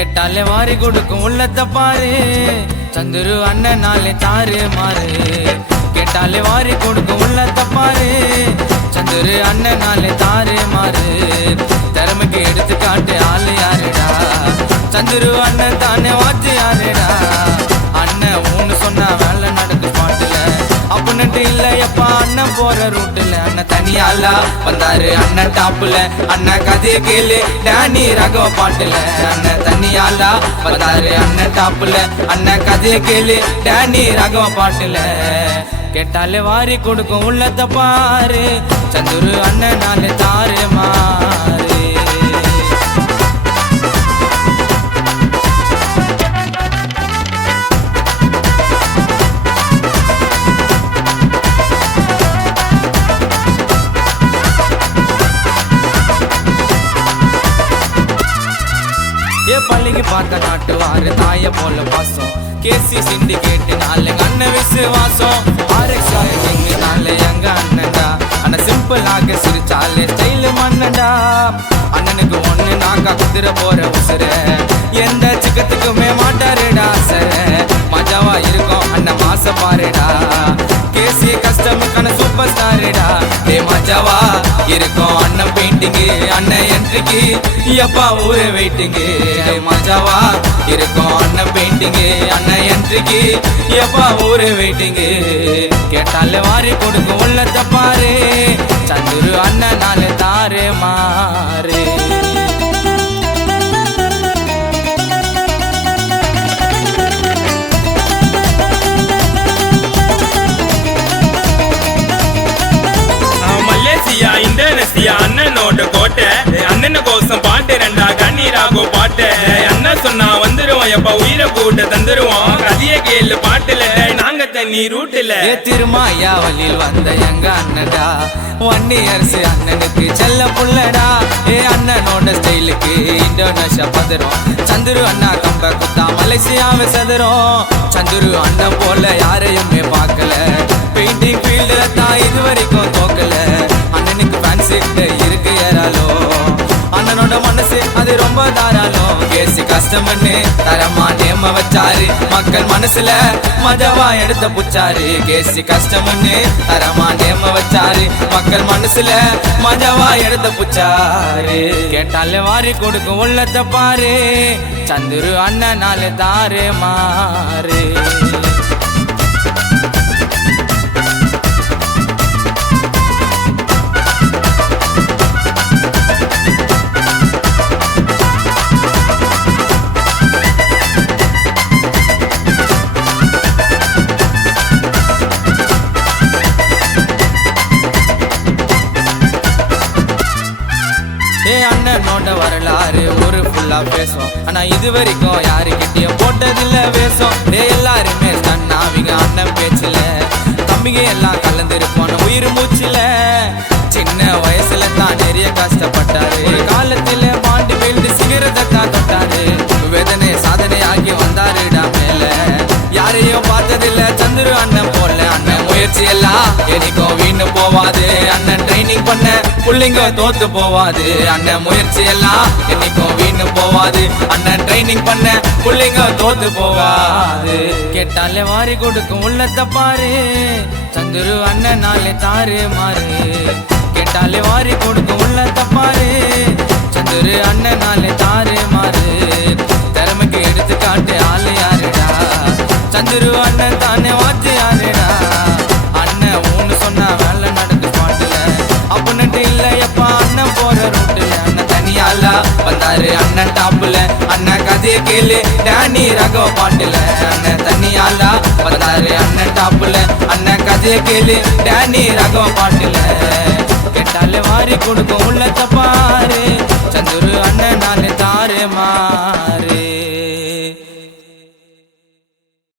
கேட்டாலே வாரி கொடுக்கும் உள்ளத்தை பாரு சந்துரு அண்ணன் நாளே தாறு மாறு கேட்டாலே வாரி கொடுக்கும் உள்ளத்தை பாரு சந்துரு அண்ணன் நாளே தாறு மாறு திறமைக்கு எடுத்துக்காட்டு ஆளு யாருடா சந்துரு அண்ணன் தானே வாத்து யாருடா அண்ணன் ஊன்னு சொன்னா வேலை நடக்கு பாட்டுல அப்படின்ட்டு இல்ல எப்பா அண்ணன் போற ரூட்டுல அண்ணன் தனியாலா வந்தாரு அண்ணன் டாப்புல அண்ணன் கதைய கேளு டேனி ரகவ பாட்டுல அண்ணன் தனியாலா வந்தாரு அண்ணன் டாப்புல அண்ணன் கதைய கேளு டேனி ரகவ பாட்டுல கேட்டாலே வாரி கொடுக்கும் உள்ளத்தை பாரு சந்துரு அண்ணன் நாளே தாறு மாறு பள்ளிக்கு பார்த்த நாட்டுவாரு தாய போல பாசம் கேசி சிண்டிகேட்டு நாளை அண்ணன் விசுவாசம் ஆர்எக்ஸ் நாளை எங்க அண்ணன்டா அண்ணா சிம்பிள் ஆக சிரிச்சாலே ஸ்டைலு மன்னடா அண்ணனுக்கு ஒண்ணு நாக்கா குதிரை போற உசுர எந்த சிக்கத்துக்குமே மாட்டாருடா சர மஜாவா இருக்கும் அண்ணன் மாச பாருடா கேசி கஸ்டமுக்கான சூப்பர் ஸ்டாருடா ஏ மஜாவா இருக்கும் அண்ணன் பெயிண்டிங்கு அண்ணன் என்ட்ரிக்கு எப்பா ஊரே வெயிட்டிங்கு மஜாவா இருக்கும் அண்ணன் பெயிண்டிங்கு அண்ணன் என்ட்ரிக்கு எப்பா ஊரே வெயிட்டிங்கு கேட்டாலே வாரி கொடுக்கும் உள்ளத்தை பாரு சந்துரு அண்ணன் நாளே தாறு மாறு இந்தோனேசியா அண்ணனோட கோட்டை அண்ணன கோசம் பாட்டு ரெண்டா கண்ணீராகோ பாட்டு அண்ணன் சொன்னா வந்துருவோம் எப்ப உயிரை கூட்ட தந்துருவோம் கதைய கேளு பாட்டுல நாங்க தண்ணி ரூட்டுல திருமாயா வழியில் வந்த எங்க அண்ணடா வண்டி அரிசி அண்ணனுக்கு செல்ல புள்ளடா ஏ அண்ணனோட ஸ்டைலுக்கு இந்தோனேஷியா பதரும் சந்துரு அண்ணா கம்ப குத்தா மலேசியாவை சதுரும் சந்துரு அண்ணன் போல யாரையுமே பார்க்கல பெயிண்டிங் ஃபீல்டுல தான் இது வரைக்கும் தோக்கல அண்ணனுக்கு ஃபேன்ஸ் இருக்கு ஏறாலோ அண்ணனோட மனசு அது ரொம்ப தாராளோ கேசி கஷ்டம்னு தரமா நேம வச்சாரு மக்கள் மனசுல மஜாவா எடுத்த புச்சாரு கேசி கஷ்டம்னு தரமா நேம வச்சாரு மக்கள் மனசுல மஜாவா எடுத்த புச்சாரு கேட்டாலே வாரி கொடுக்கும் உள்ளத்தை பாரு சந்துரு அண்ணன் நாளே தாறு மாறு அண்ணனோட வரலாறு ஒரு ஃபுல்லா பேசும் ஆனா இது வரைக்கும் யாருக்கிட்டயும் போட்டதில்ல வேஷம் எல்லாருமே தன்னாவிங்க அண்ணன் பேச்சுல தம்பிங்க எல்லாம் கலந்துருப்போம் உயிர் மூச்சுல சின்ன வயசுல தான் நிறைய கஷ்டப்பட்டாரு காலத்துல பாண்டி வீழ்ந்து சிகரத்தை தான் தொட்டாரு வேதனை சாதனை ஆகி வந்தாருடா மேல யாரையும் பார்த்ததில்ல சந்துரு அண்ணன் போல அண்ணன் முயற்சி எல்லாம் எனக்கும் வீணு போவாது அண்ணன் ட்ரைனிங் பண்ண புள்ளிங்க தோத்து போவாது அண்ணன் முயற்சி எல்லாம் என்னைக்கும் வீணு போவாது அண்ணன் ட்ரைனிங் பண்ண புள்ளிங்க தோத்து போவாது கேட்டாலே வாரி கொடுக்கும் உள்ளத்தை பாரு சந்துரு அண்ணன் நாளே தாறு மாறு கேட்டாலே வாரி கொடுக்கும் உள்ளத்தை பாரு சந்துரு அண்ணன் நாளே தாறு மாறு திறமைக்கு எடுத்துக்காட்டு ஆளு யாருடா சந்துரு அண்ணன் தானே வாத்து யாருடா அண்ணன் ஊன்னு சொன்னா வேலை நடக்கு பாட்டுல அப்படின்ட்டு இல்ல எப்பா அண்ணன் போற ரூட்டுல அண்ணன் தனியாலா வந்தாரு அண்ணன் டாப்புல அண்ணன் கதைய கேளு டேனி ரகவ பாட்டுல அண்ணன் தனியாலா வந்தாரு அண்ணன் டாப்புல அண்ணன் கதைய கேளு டேனி ரகவ பாட்டுல கேட்டாலே வாரி கொடுக்கும் உள்ளத்தை பாரு